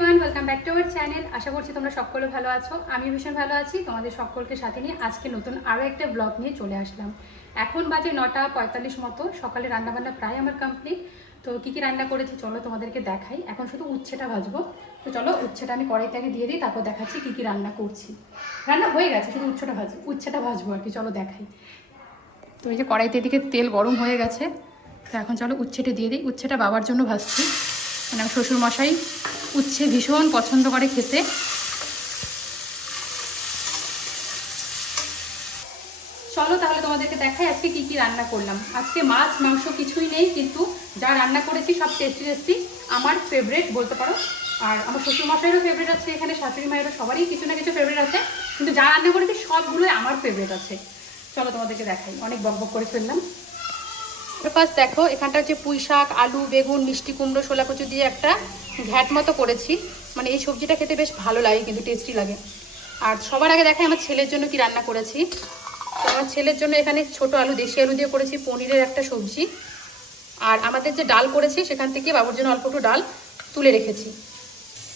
Everyone, welcome back to our channel. আশা করছি তোমরা সকলে ভালো আছো। আমি ভীষণ ভালো আছি। তোমাদের সকলকে সাথে নিয়ে আজকে নতুন আরও একটা ব্লগ নিয়ে চলে আসলাম। এখন বাজে 9:45 মতো। সকালে রান্নাবান্না প্রায় আমার কমপ্লিট। তো কী কী রান্না করেছি চলো তোমাদেরকে দেখাই। এখন শুধু উচ্ছেটা ভাজবো। তো চলো উচ্ছেটা আমি কড়াইতে আগে দিয়ে দিই, তারপর দেখাচ্ছি কী কী রান্না করছি। রান্না হয়ে গেছে, শুধু উচ্ছেটা ভাজবো আর কি। চলো দেখাই। তো এই যে কড়াইতে এদিকে তেল গরম হয়ে গেছে। তো এখন চলো উচ্ছেটা দিয়ে দিই। উচ্ছেটা বাবার জন্য ভাজছি, মানে আমার শ্বশুরমশাই উচ্ছে ভীষণ পছন্দ করে খেতে। চলো তাহলে তোমাদেরকে দেখাই আজকে কি কি রান্না করলাম। আজকে মাছ মাংস কিছুই নেই, কিন্তু যা রান্না করেছি সব টেস্টি টেস্টি, আমার ফেভারিট বলতে পারো। আর আমার শ্বশুরমশাইয়েরও ফেভারিট আছে, এখানে শাশুড়ি মায়েরও সবারই কিছু না কিছু ফেভারিট আছে, কিন্তু যা রান্না করেছি সবগুলোই আমার ফেভারিট আছে। চলো তোমাদেরকে দেখাই, অনেক বকবক করে ফেললাম। ফার্স্ট দেখো, এখানটা হচ্ছে পুঁই শাক, আলু, বেগুন, মিষ্টি কুমড়ো, শোলা কচু দিয়ে একটা ঘ্যাট মতো করেছি। মানে এই সবজিটা খেতে বেশ ভালো লাগে, কিন্তু টেস্টি লাগে। আর সবার আগে দেখাই আমার ছেলের জন্য কি রান্না করেছি। তো আমার ছেলের জন্য এখানে ছোট আলু, দেশি আলু দিয়ে করেছি পনিরের একটা সবজি। আর আমাদের যে ডাল করেছি সেখান থেকে বাবুর জন্য অল্প একটু ডাল তুলে রেখেছি।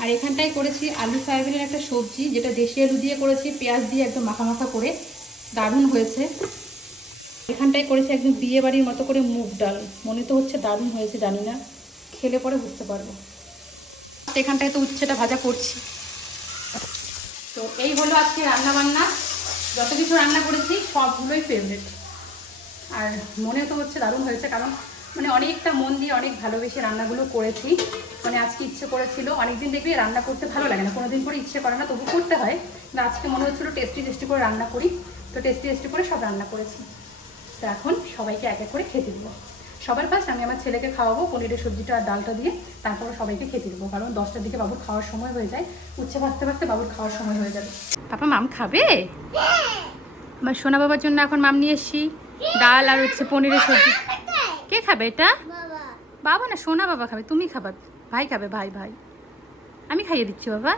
আর এখানটায় করেছি আলু সয়াবিনের একটা সবজি, যেটা দেশি আলু দিয়ে করেছি, পেঁয়াজ দিয়ে একদম মাখা মাখা করে, দারুণ হয়েছে। এখানটায় করেছি একদম বিয়ে বাড়ির মতো করে মুগ ডাল, মনে তো হচ্ছে দারুণ হয়েছে, জানি না খেলে পরে বুঝতে পারবো। এখানটায় তো উচ্ছেটা ভাজা করছি। তো এই হলো আজকে রান্না বান্না। যত কিছু রান্না করেছি সবগুলোই ফেভারিট, আর মনে তো হচ্ছে দারুণ হয়েছে, কারণ মানে অনেকটা মন দিয়ে অনেক ভালোবেসে রান্নাগুলো করেছি। মানে আজকে ইচ্ছে করেছিল, অনেকদিন দেখবি রান্না করতে ভালো লাগে না, কোনোদিন করে ইচ্ছে করে না, তবু করতে হয়। কিন্তু আজকে মনে হচ্ছিলো টেস্টি টেস্টি করে রান্না করি, তো টেস্টি টেস্টি করে সব রান্না করেছি। তো এখন সবাইকে এক এক করে খেতে দেবো। সবার ফার্স্ট আমি আমার ছেলেকে খাওয়াবো পনিরের সবজিটা আর ডালটা দিয়ে, তারপরে সবাইকে খেতে দেবো, কারণ 10টার দিকে বাবুর খাওয়ার সময় হয়ে যায়। উচ্ছে ভাজতে ভাজতে বাবুর খাওয়ার সময় হয়ে যাবে। পাপা মাম খাবে? আমার সোনা বাবার জন্য এখন মাম নিয়ে এসছি ডাল আর হচ্ছে পনিরের সবজি। কে খাবে এটা? বাবা না, সোনা বাবা খাবে। তুমি খাবা? ভাই খাবে? ভাই ভাই আমি খাইয়ে দিচ্ছি বাবা।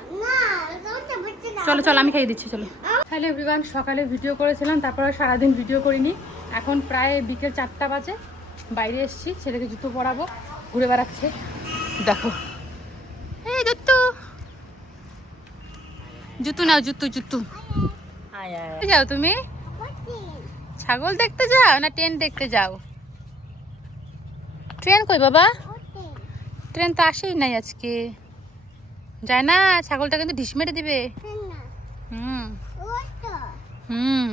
চলো চলো আমি খাইয়ে দিচ্ছি, চলো। হ্যালো এভরিওয়ান, সকালে ভিডিও করেছিলাম, তারপর সারাদিন ভিডিও করিনি। এখন প্রায় বিকেল 4টা বাজে। বাইরে এসেছি, ছেলেকে জুতো পরাবো, ঘুরে বেড়াচ্ছে দেখো। এই জুতো, জুতো নাও, জুতো জুতো। যাও তুমি? ছাগল দেখতে যাও না ট্রেন দেখতে যাও? ট্রেন কই বাবা? ট্রেন তো আসেই নাই আজকে। যায় না, ছাগলটা কিন্তু ঢিস মেরে দিবে। হুম হুম।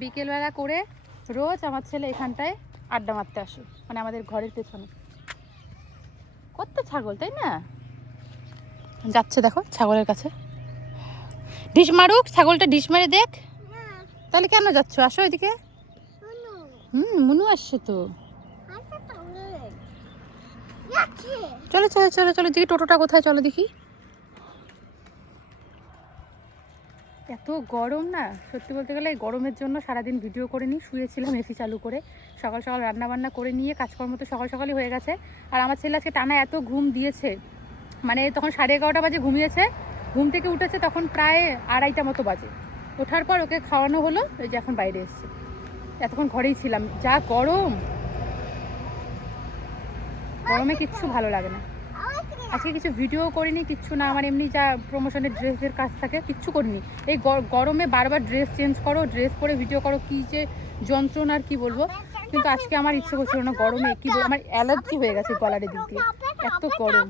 বিকেলবেলা করে রোজ আমার ছেলে এখানটায় আড্ডা মারতে আসে, মানে আমাদের ঘরের পেছনে। কত ছাগল, তাই না? যাচ্ছে দেখো ছাগলের কাছে, ঢিস মারুক, ছাগলটা ঢিস মেরে দেখ। তাহলে কেন যাচ্ছ? আসো এদিকে। মুনু আসছে তো। চলো চলো চলো চলো, দেখি টোটোটা কোথায়, চলো দেখি। এত গরম না, সত্যি বলতে গেলে এই গরমের জন্য সারাদিন ভিডিও করে নিই, শুয়েছিলাম এসি চালু করে। সকাল সকাল রান্নাবান্না করে নিয়ে কাজকর্ম তো সকাল সকালই হয়ে গেছে। আর আমার ছেলে আজকে টানা এত ঘুম দিয়েছে, মানে তখন 11:30 বাজে ঘুমিয়েছে, ঘুম থেকে উঠেছে তখন প্রায় 2:30 মতো বাজে। ওঠার পর ওকে খাওয়ানো হলো, ওই যে এখন বাইরে এসছে। এতক্ষণ ঘরেই ছিলাম, যা গরম, গরমে কিচ্ছু ভালো লাগে না। আজকে কিছু ভিডিও করিনি, কিচ্ছু না, আমার এমনি যা প্রমোশনের ড্রেসের কাজ থাকে কিচ্ছু করিনি। এই গরমে বারবার ড্রেস চেঞ্জ করো, ড্রেস পরে ভিডিও করো, কী যে যন্ত্রণা আর কি বলবো। কিন্তু আজকে আমার ইচ্ছে করছিল না, গরমে কি বলবো, আমার অ্যালার্জি হয়ে গেছে গলার দিক দিয়ে, এত গরম।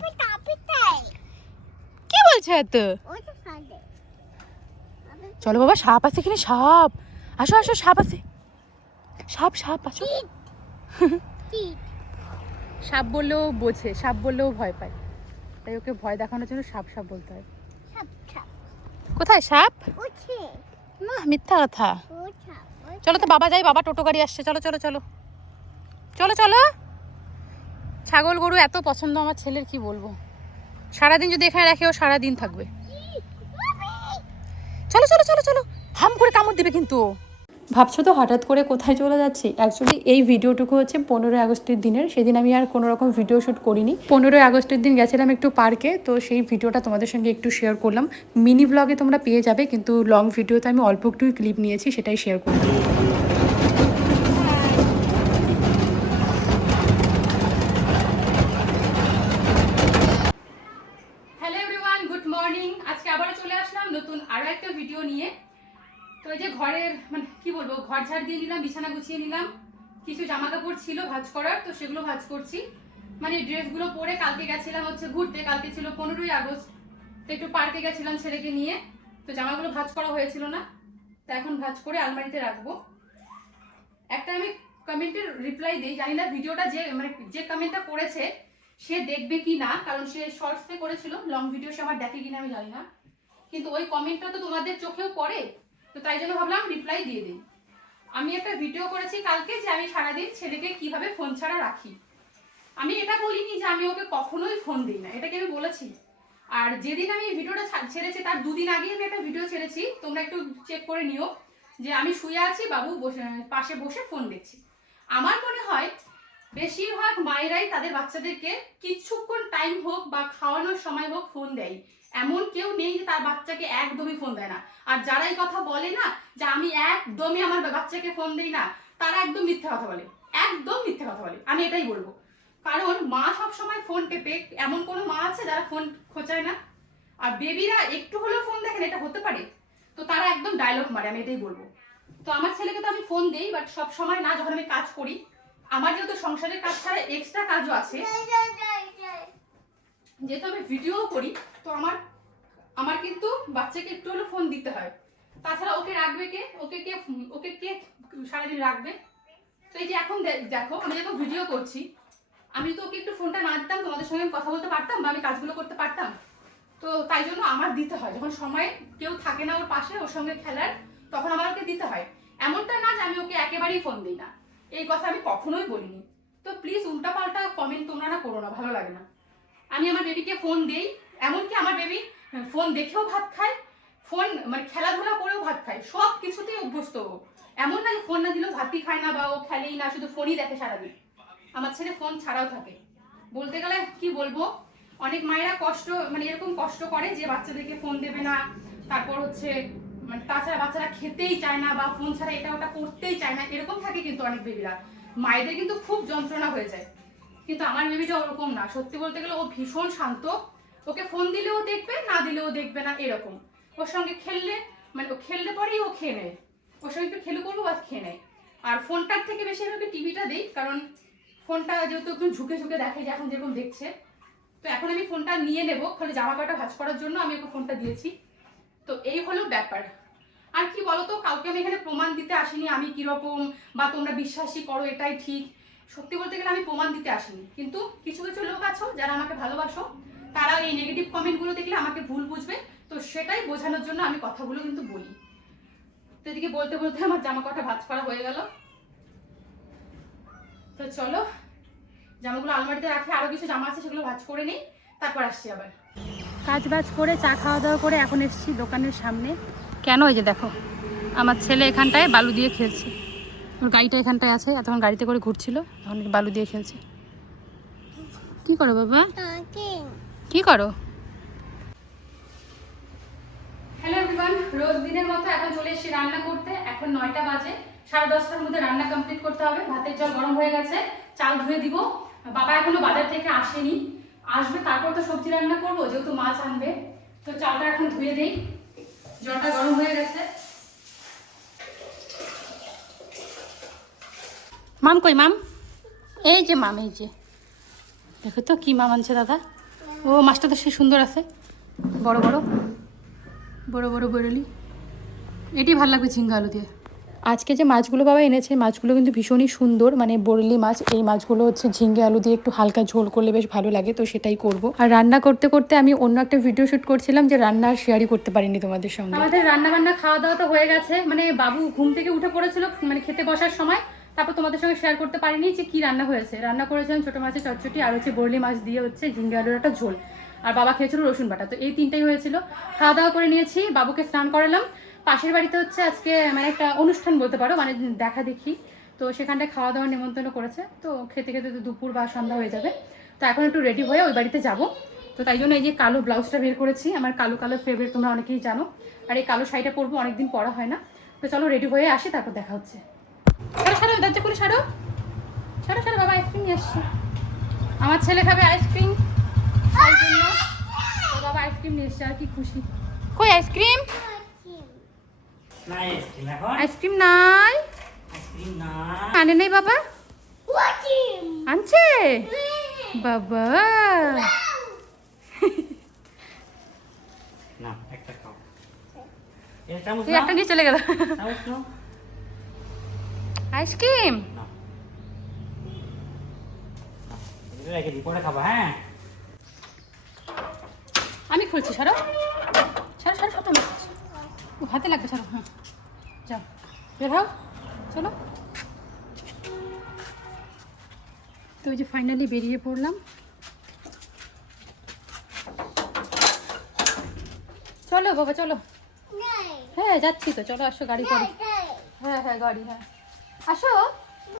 কি বলছে এত? চলো বাবা, সাপ আছে কিনা, সাপ। আসো আসো, সাপ আছে, সাপ সাপ, আসো। সাপ বললেও বোঝে, সাপ বললেও ভয় পায়, তাই ওকে ভয় দেখানোর জন্য সাপ সাপ বলতে হয়। কোথায় সাপ? না, মিথ্যা কথা। চলো তো বাবা যাই, বাবা টোটো গাড়ি আসছে, চলো চলো চলো চলো চলো। ছাগল গরু এত পছন্দ আমার ছেলের, কি বলবো। সারাদিন যদি এখানে রাখে ও সারাদিন থাকবে। চলো চলো চলো চলো, হাম করে কামড় দিবে কিন্তু। ভাবছো তো হঠাৎ করে কোথায় চলে যাচ্ছি? অ্যাকচুয়ালি এই ভিডিওটুকু হচ্ছে 15ই আগস্টের দিনের। সেদিন আমি আর কোনো রকম ভিডিও শ্যুট করিনি। 15ই আগস্টের দিন গেছিলাম একটু পার্কে, তো সেই ভিডিওটা তোমাদের সঙ্গে একটু শেয়ার করলাম। মিনি ব্লগে তোমরা পেয়ে যাবে, কিন্তু লং ভিডিওতে আমি অল্প একটু ক্লিপ নিয়েছি, সেটাই শেয়ার করলাম। নিয়ে। তো এই যে ঘরের মানে কি বলবো, ঘর ঝাড় দিয়ে নিলাম, বিছানা গুছিয়ে নিলাম, কিছু জামা কাপড় ছিল ভাঁজ করার, তো সেগুলো ভাঁজ করছি। মানে ড্রেসগুলো পরে কালকে গেছিলাম হচ্ছে ঘুরতে, কালকে ছিল 15ই আগস্ট, তো একটু পার্কে গেছিলাম ছেলেকে নিয়ে, তো জামাগুলো ভাঁজ করা হয়েছিল না, তো এখন ভাঁজ করে আলমারিতে রাখবো। একটা আমি কমেন্টের রিপ্লাই দিই, জানি না ভিডিওটা যে কমেন্টটা করেছে সে দেখবে কি না, কারণ সে শর্টসে করেছিল, লং ভিডিও সে আমার দেখে কিনা আমি জানি না, কিন্তু ওই কমেন্টটা তো তোমাদের চোখেও পড়ে, তো তাই জন্য ভাবলাম রিপ্লাই দিয়ে দিই। আমি একটা ভিডিও করেছি কালকে যে আমি সারাদিন ছেলেকে কিভাবে ফোন ছাড়া রাখি। আমি এটা বলিনি যে আমি ওকে কখনোই ফোন দিই না, এটাকে আমি বলেছি। আর যেদিন আমি ভিডিওটা ছেড়েছি তার 2 দিন আগে আমি একটা ভিডিও ছেড়েছি, তোমরা একটু চেক করে নিও, যে আমি শুয়ে আছি, বাবু পাশে বসে ফোন দেখছি। আমার মনে হয় বেশিরভাগ মায়েরাই তাদের বাচ্চাদেরকে কিছুক্ষণ টাইম হোক বা খাওয়ানোর সময় হোক ফোন দেয়। এমন কেউ নেই যে তার বাচ্চাকে একদমই ফোন দেয় না। আর যারাই কথা বলে না যে আমি একদমই আমার বাচ্চাকে ফোন দিই না, তারা একদম মিথ্যে কথা বলে, একদম মিথ্যে কথা বলে। আমি এটাই বলবো, কারণ মা সব সময় ফোন টেপে, এমন কোনো মা আছে যারা ফোন খোঁচায় না? আর বেবিরা একটু হলেও ফোন দেখেন, এটা হতে পারে? তো তারা একদম ডায়লগ মারে, আমি এটাই বলবো। তো আমার ছেলেকে তো আমি ফোন দেই, বাট সব সময় না, যখন আমি কাজ করি। আমার যেহেতু সংসারের কাজ ছাড়া এক্সট্রা কাজও আছে, যেহেতু আমি ভিডিও করি, তো আমার কিন্তু বাচ্চাকে একটু হলেও ফোন দিতে হয়। তাছাড়া ওকে রাখবে কে? ওকে কে সারাদিন রাখবে? তো এই যে এখন দেখো, আমি যখন ভিডিও করছি, আমি তো ওকে একটু ফোনটা না দিতাম, তোমাদের সঙ্গে কথা বলতে পারতাম বা আমি কাজগুলো করতে পারতাম? তো তাই জন্য আমার দিতে হয়, যখন সময় কেউ থাকে না ওর পাশে ওর সঙ্গে খেলার, তখন আমার ওকে দিতে হয়। এমনটা না যে আমি ওকে একেবারেই ফোন দিই না, এই কথা আমি কখনোই বলিনি। তো প্লিজ উল্টাপাল্টা কমেন্ট তোমরা না করো না, ভালো লাগে না। আমি আমার বেবিকে ফোন দিই, এমনকি আমার বেবি ফোন দেখেও ভাত খায়, ফোন মানে খেলাধুলা করেও ভাত খায়, সব কিছুতেই অভ্যস্ত ও। এমন না যে ফোন না দিলেও ভাতই খায় না বা ও খেলেই না, শুধু ফোনই দেখে সারাদিন। আমার ছেলে ফোন ছাড়াও থাকে। বলতে গেলে কি বলবো, অনেক মায়েরা এরকম কষ্ট করে যে বাচ্চাদেরকে ফোন দেবে না, তারপর হচ্ছে মানে তাছাড়া বাচ্চারা খেতেই চায় না বা ফোন ছাড়া এটা ওটা করতেই চায় না, এরকম থাকে কিন্তু অনেক বেবিরা। মায়েদের কিন্তু খুব যন্ত্রণা হয়ে যায়, কিন্তু আমার বেবিটা ওরকম না। সত্যি বলতে গেলে ও ভীষণ শান্ত, ওকে ফোন দিলেও দেখবে, না দিলেও দেখবে না, এরকম। ওর সঙ্গে খেললে ও খেললে পরেই ও খেয়ে নেয়, ওর সঙ্গে একটু খেলে করবো বাস খেয়ে নেয়। আর ফোনটার থেকে বেশি আমি ওকে টিভিটা দিই, কারণ ফোনটা যেহেতু একটু ঝুঁকে ঝুঁকে দেখে, যে এখন যেরকম দেখছে। তো এখন আমি ফোনটা নিয়ে নেবো, খালি জামা কাপড় ভাঁজ করার জন্য আমি ওকে ফোনটা দিয়েছি। তো এই হলো ব্যাপার। আর কি বলতো, কাউকে আমি এখানে প্রমাণ দিতে আসিনি আমি কিরকম, বা তোমরা বিশ্বাসই করো এটাই ঠিক। সত্যি বলতে গেলে আমি প্রমাণ দিতে আসিনি, কিন্তু কিছু কিছু লোক আছো যারা আমাকে ভালোবাসো, তারা এই নেগেটিভ কমেন্টগুলো দেখলে আমাকে ভুল বুঝবে, তো সেটাই বোঝানোর জন্য আমি কথাগুলো কিন্তু বলি। তো এদিকে বলতে বলতে আমার জামা কাপড় ভাঁজ করা হয়ে গেল। তো চলো জামাগুলো আলমারিতে রাখি, আরো কিছু জামা আছে সেগুলো ভাঁজ করে নিই, তারপর আসছি আবার। কাজ বাজ করে চা খাওয়া দাওয়া করে এখন এসেছি দোকানের সামনে। কেন? এই যে দেখো, আমার ছেলে এখানটায় বালু দিয়ে খেলছে, ওর গাড়িটা এখানটায় আছে, এতক্ষণ গাড়িতে করে ঘুরছিল, এখন বালু দিয়ে খেলছে। কি করো বাবা, কি করো? হ্যালো এভরিওয়ান, রোজ দিনের মতো এখন চলে এসেছি রান্না করতে। এখন 9টা বাজে, 10:30টার মধ্যে রান্না কমপ্লিট করতে হবে। ভাতের জল গরম হয়ে গেছে, চাল ধুয়ে দিব। বাবা এখনো বাজার থেকে আসেনি, আসবে তারপর তো সবজি রান্না করবো, যেহেতু মাছ আনবে। তো চালটা এখন ধুয়ে দিই, জলটা গরম হয়ে গেছে। মাম কই মাম? এই যে মাম, এই যে দেখো তো কি মাম আনছে দাদা। ও মাছটা তো সে সুন্দর আছে, বড় বড় বড় বড় বেরোলি, এটি ভালো লাগবে ঝিঙ্গা আলু দিয়ে। আজকে যে মাছগুলো বাবা এনেছে, মাছগুলো কিন্তু ভীষণই সুন্দর, মানে বরলি মাছ। এই মাছগুলো হচ্ছে ঝিঙ্গে আলু দিয়ে একটু হালকা ঝোল করলে বেশ ভালো লাগে, তো সেটাই করব। আর রান্না করতে করতে আমি অন্য একটা ভিডিও শ্যুট করছিলাম, যে রান্না আর শেয়ারই করতে পারিনি তোমাদের সঙ্গে। আমাদের রান্না বান্না খাওয়া দাওয়া তো হয়ে গেছে, মানে বাবু ঘুম থেকে উঠে পড়েছিল মানে খেতে বসার সময়, তারপর তোমাদের সঙ্গে শেয়ার করতে পারিনি যে কি রান্না হয়েছে। রান্না করেছিলাম ছোটো মাছের চটচটি, আর হচ্ছে বরলি মাছ দিয়ে হচ্ছে ঝিঙ্গে আলুর একটা ঝোল, আর বাবা খেয়েছিল রসুন বাটা। তো এই তিনটাই হয়েছিল। খাওয়া দাওয়া করে নিয়েছি, বাবুকে স্নান করালাম। পাশের বাড়িতে হচ্ছে আজকে মানে একটা অনুষ্ঠান বলতে পারো, মানে দেখা দেখি, তো সেখানটায় খাওয়া দাওয়ার নিমন্ত্রণ করেছে। তো খেতে খেতে তো দুপুর বা সন্ধ্যা হয়ে যাবে, তো এখন একটু রেডি হয়ে ওই বাড়িতে যাব। তো তাই জন্য এই যে কালো ব্লাউজটা বের করেছি, আমার কালো কালো ফেভারিট, তোমরা অনেকেই জানো। আর এই কালো শাড়িটা পরবো, অনেকদিন পরা হয় না। তো চলো রেডি হয়ে আসি, তারপর দেখা হচ্ছে। সারো সারো, দরজা খুলে সারো, সারো সারো, বাবা আইসক্রিম নিয়ে আসছি। আমার ছেলে খাবে আইসক্রিম, তাই জন্য ও বাবা আইসক্রিম নিয়ে এসছে। আর কি খুশি। কই আইসক্রিম? না আইসক্রিম এখন আইসক্রিম নাই, আইসক্রিম না আনে নেই বাবা, আনছে বাবা। না একটা খাও এটা চামচ তুই নাও একটা নিয়ে চলে গেল। চামচ নাও আইসক্রিম না এটা রেখে দিই পরে খাবা হ্যাঁ আমি খুলছি, সরো সরো সরো সব আমি খুলছি। ও হাতে লাগবে, সরো। হ্যাঁ যাও বের হও, চলো। তো ওই যে ফাইনালি বেরিয়ে পড়লাম। চলো বাবা চলো। হ্যাঁ যাচ্ছি তো, চলো আসো গাড়ি করে। হ্যাঁ হ্যাঁ গাড়ি, হ্যাঁ আসো।